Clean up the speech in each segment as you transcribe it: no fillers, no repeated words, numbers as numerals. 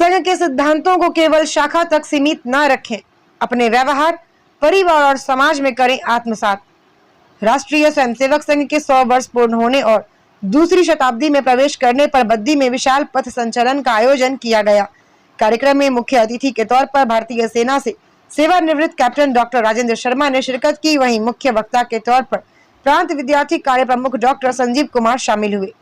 संघ के सिद्धांतों को केवल शाखा तक सीमित न रखें, अपने व्यवहार, परिवार और समाज में करें आत्मसात। राष्ट्रीय स्वयंसेवक संघ के 100 वर्ष पूर्ण होने और दूसरी शताब्दी में प्रवेश करने पर बद्दी में विशाल पथ संचलन का आयोजन किया गया। कार्यक्रम में मुख्य अतिथि के तौर पर भारतीय सेना से सेवानिवृत्त कैप्टन डॉक्टर राजेंद्र शर्मा ने शिरकत की। वहीं मुख्य वक्ता के तौर पर प्रांत विद्यार्थी कार्य प्रमुख डॉक्टर संजीव कुमार शामिल हुए।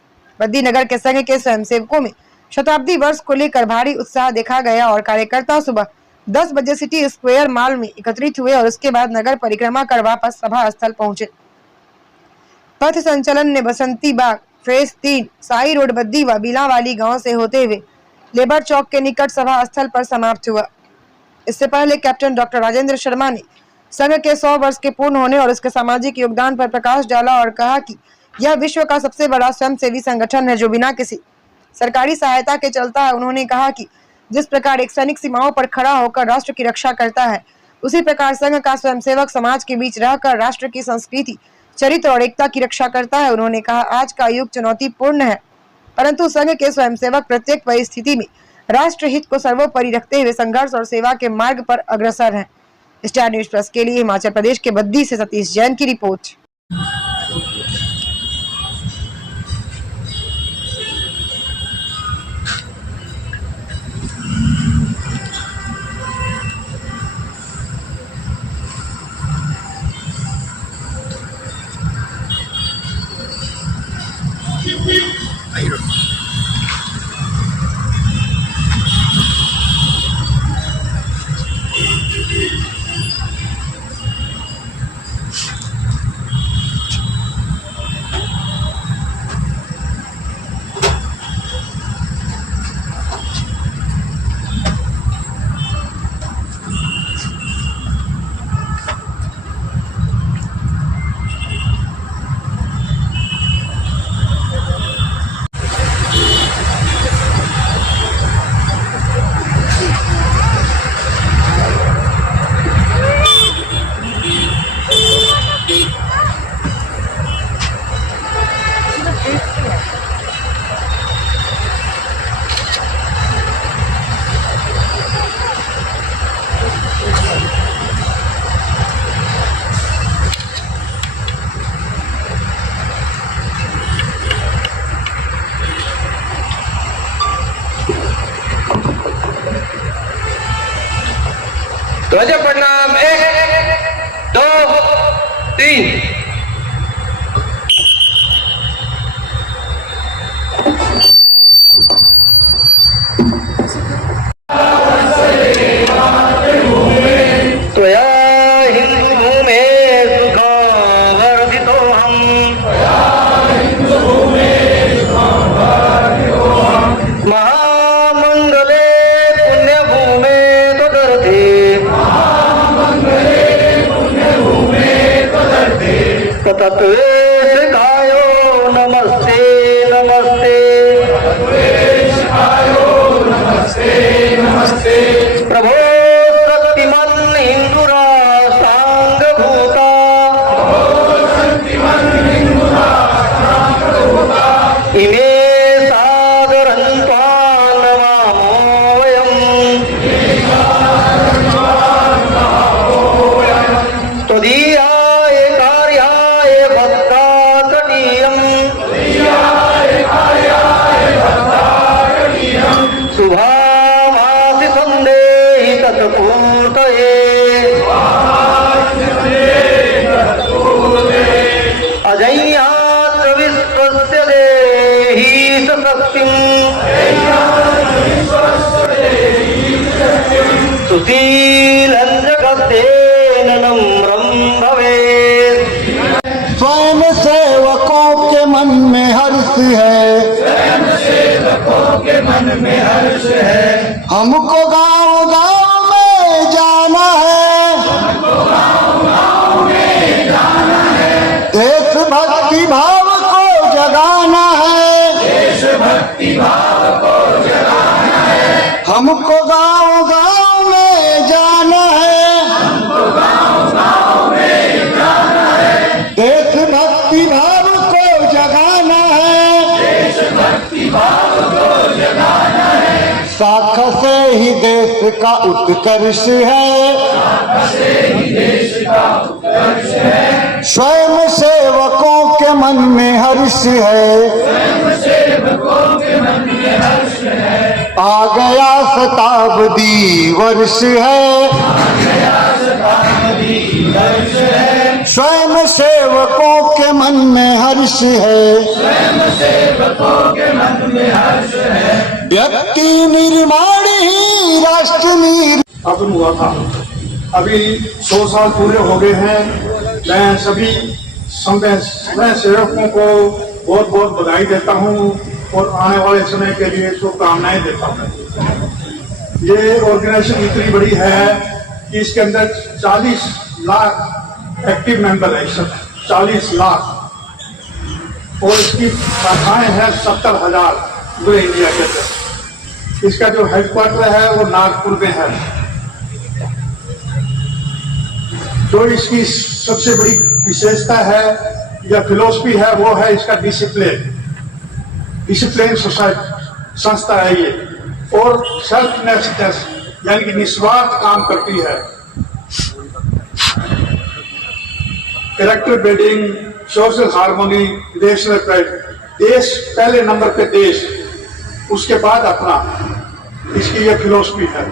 बद्दी नगर के संघ के स्वयंसेवकों में शताब्दी वर्ष को लेकर भारी उत्साह देखा गया और कार्यकर्ता सुबह 10 बजे सिटी स्क्वायर मॉल में एकत्रित हुए और उसके बाद नगर परिक्रमा कर वापस सभा स्थल पहुंचे। पथ संचलन ने बसंती बाग, फेज 3, साई रोड, बद्दी व बिलावाली गांव से होते हुए लेबर चौक के निकट सभा स्थल पर समाप्त हुआ। इससे पहले कैप्टन डॉक्टर राजेंद्र शर्मा ने संघ के 100 वर्ष के पूर्ण होने और उसके सामाजिक योगदान पर प्रकाश डाला और कहा कि यह विश्व का सबसे बड़ा स्वयंसेवी संगठन है जो बिना किसी सरकारी सहायता के चलता है। उन्होंने कहा कि जिस प्रकार एक सैनिक सीमाओं पर खड़ा होकर राष्ट्र की रक्षा करता है, उसी प्रकार संघ का स्वयंसेवक समाज के बीच रहकर राष्ट्र की संस्कृति, चरित्र और एकता की रक्षा करता है। उन्होंने कहा, आज का युग चुनौतीपूर्ण है, परंतु संघ के स्वयंसेवक प्रत्येक परिस्थिति में राष्ट्र हित को सर्वोपरि रखते हुए संघर्ष और सेवा के मार्ग पर अग्रसर हैं। स्टार न्यूज प्लस के लिए हिमाचल प्रदेश के बद्दी से सतीश जैन की रिपोर्ट। ध्वज प्रणाम 1 2 3। त्वया हिंदू भूमे सुखवर्धितोऽहम् महामंगले पुण्यभूमे त्वदर्थे तत्त्वेशकायो नमस्ते नमस्ते प्रभो शक्तिमन् हिन्दुराष्ट्राङ्गभूता इमे सादरन्त्वा नमामो वयम् त्वदीयाय कार्याय भक्ताकटीयम् शुभामासि सन्देहि तत्पूर्तये अजय्यात्र विश्वस्य देहि सशक्तिम् सुशीलं जगत्तेन नम्रं भवेत्। स्वयं सेवकों के मन में हर्ष है, हमको गांव गांव में जाना है, देशभक्ति भाव को जगाना है, हमको गांव गांव में जाना है, देशभक्ति भाव को जगाना है, शाखा से ही देश का उत्कर्ष है, स्वयं सेवकों के मन में हर्ष है, आ गया शताब्दी वर्ष है, स्वयं सेवकों के मन में हर्ष है, व्यक्ति निर्माण ही राष्ट्र स्थापन हुआ था। अभी 100 साल पूरे हो गए हैं। मैं सभी स्वयं सेवकों को बहुत बहुत बधाई देता हूं और आने वाले समय के लिए शुभकामनाएं देता हूं। ये ऑर्गेनाइजेशन इतनी बड़ी है कि इसके अंदर 40 लाख एक्टिव मेंबर है, 40 लाख, और इसकी शाखाएं हैं 70,000 पूरे इंडिया के अंदर। इसका जो हेडक्वार्टर है वो नागपुर में है। जो इसकी सबसे बड़ी विशेषता है या फिलोसफी है वो है इसका डिसिप्लिन सोसाइटी संस्था है ये, और सेल्फलेसनेस यानी कि निस्वार्थ काम करती है। Character building, social harmony, national pride, देश पहले नंबर पे देश, उसके बाद अपना, इसकी ये फिलोसफी है।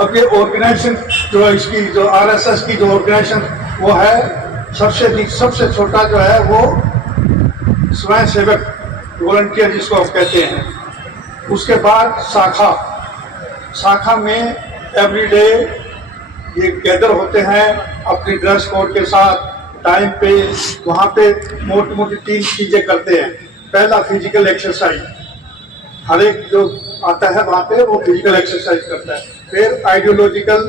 अब ये ऑर्गेनाइजेशन जो इसकी जो आरएसएस की जो ऑर्गेनाइजेशन वो है सबसे छोटा जो है वो स्वयं सेवक वॉलंटियर जिसको आप कहते हैं। उसके बाद शाखा में एवरीडे ये गैदर होते हैं अपनी ड्रेस कोड के साथ टाइम पे। वहाँ पे मोटी मोटी 3 चीजें करते हैं। पहला फिजिकल एक्सरसाइज, हर एक जो आता है वहाँ पे वो फिजिकल एक्सरसाइज करता है। फिर आइडियोलॉजिकल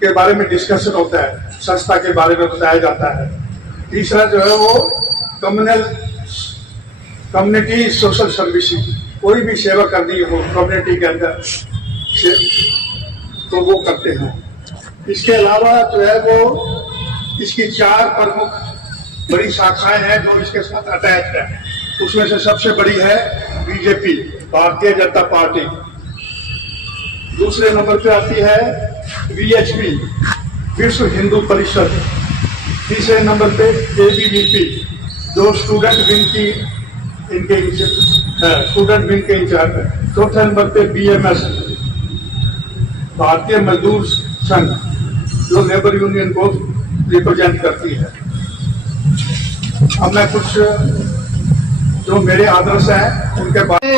के बारे में डिस्कशन होता है, संस्था के बारे में बताया जाता है। तीसरा जो है वो कम्युनिटी सोशल सर्विसिंग, कोई भी सेवा करनी हो कम्युनिटी के अंदर तो वो करते हैं। इसके अलावा जो है वो इसकी 4 प्रमुख बड़ी शाखाएं हैं जो इसके साथ अटैच है। उसमें से सबसे बड़ी है बीजेपी, भारतीय जनता पार्टी। दूसरे नंबर पे आती है वीएचपी, विश्व हिंदू परिषद। तीसरे नंबर पे एबीवीपी, जो स्टूडेंट विंग की स्टूडेंट विंग के इंचार्ज है। चौथे नंबर पे बीएमएस, भारतीय मजदूर संघ, जो लेबर यूनियन को रिप्रेजेंट करती है। अब मैं कुछ जो मेरे आदर्श हैं उनके बारे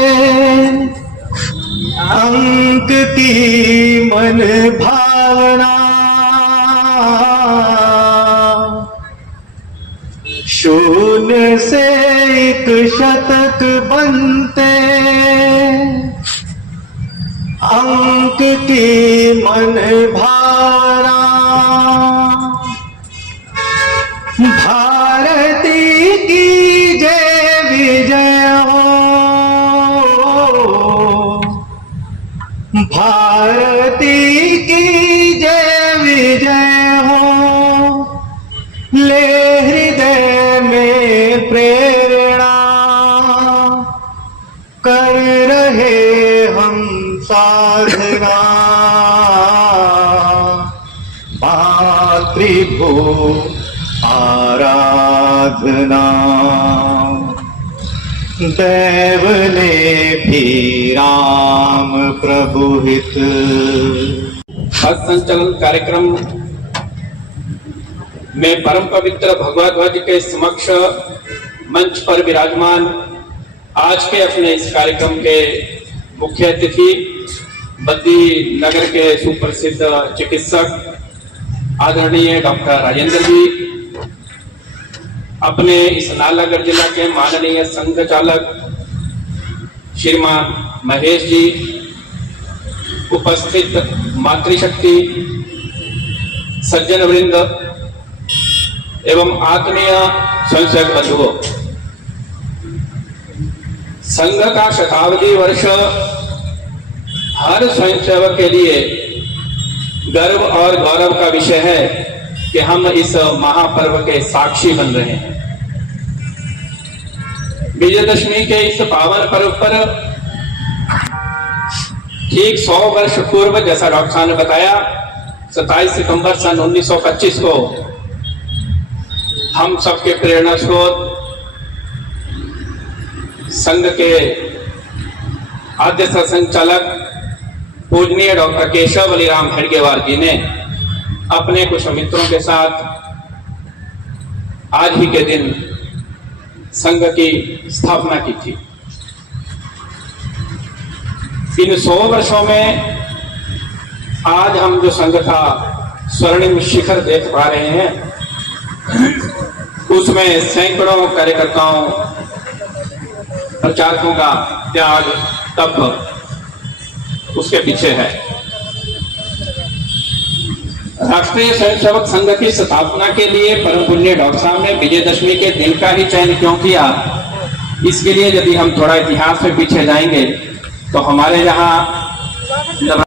अंक की मन भावना, शून्य से एक शतक बनते, अंक की मन भावना, भारती की जय विजय हो, भारती की जय विजय हो, ले हृदय में प्रेरणा, कर रहे हम साधना, मातृभू आराधना, देव ने भी राम प्रभु हित। पथ संचलन कार्यक्रम में परम पवित्र भगवा ध्वज के समक्ष मंच पर विराजमान आज के अपने इस कार्यक्रम के मुख्य अतिथि बद्दी नगर के सुप्रसिद्ध चिकित्सक आदरणीय डॉक्टर राजेंद्र जी, अपने इस नालागढ़ जिला के माननीय संघ चालक श्रीमान महेश जी, उपस्थित मातृशक्ति सज्जन वृंद एवं आत्मीय स्वयंसेवक बंधुओं, संघ का शताब्दी वर्ष हर स्वयंसेवक के लिए गर्व और गौरव का विषय है कि हम इस महापर्व के साक्षी बन रहे हैं। विजयदशमी के इस पावन पर्व पर ठीक 100 वर्ष पूर्व, जैसा डॉक्टर साहब ने बताया, 27 सितंबर सन 1925 को हम सबके प्रेरणा स्रोत संघ के आद्य संचालक पूजनीय डॉक्टर केशव बलिराम हेडगेवार जी ने अपने कुछ मित्रों के साथ आज ही के दिन संघ की स्थापना की थी। इन 100 वर्षों में आज हम जो संघ का स्वर्णिम शिखर देख पा रहे हैं, उसमें सैकड़ों कार्यकर्ताओं, प्रचारकों का त्याग, तप उसके पीछे है। राष्ट्रीय स्वयंसेवक संघ की स्थापना के लिए परम पुण्य डॉक्टर साहब ने विजयदशमी के दिन का ही चयन क्यों किया, इसके लिए यदि हम थोड़ा इतिहास में पीछे जाएंगे तो हमारे यहाँ जब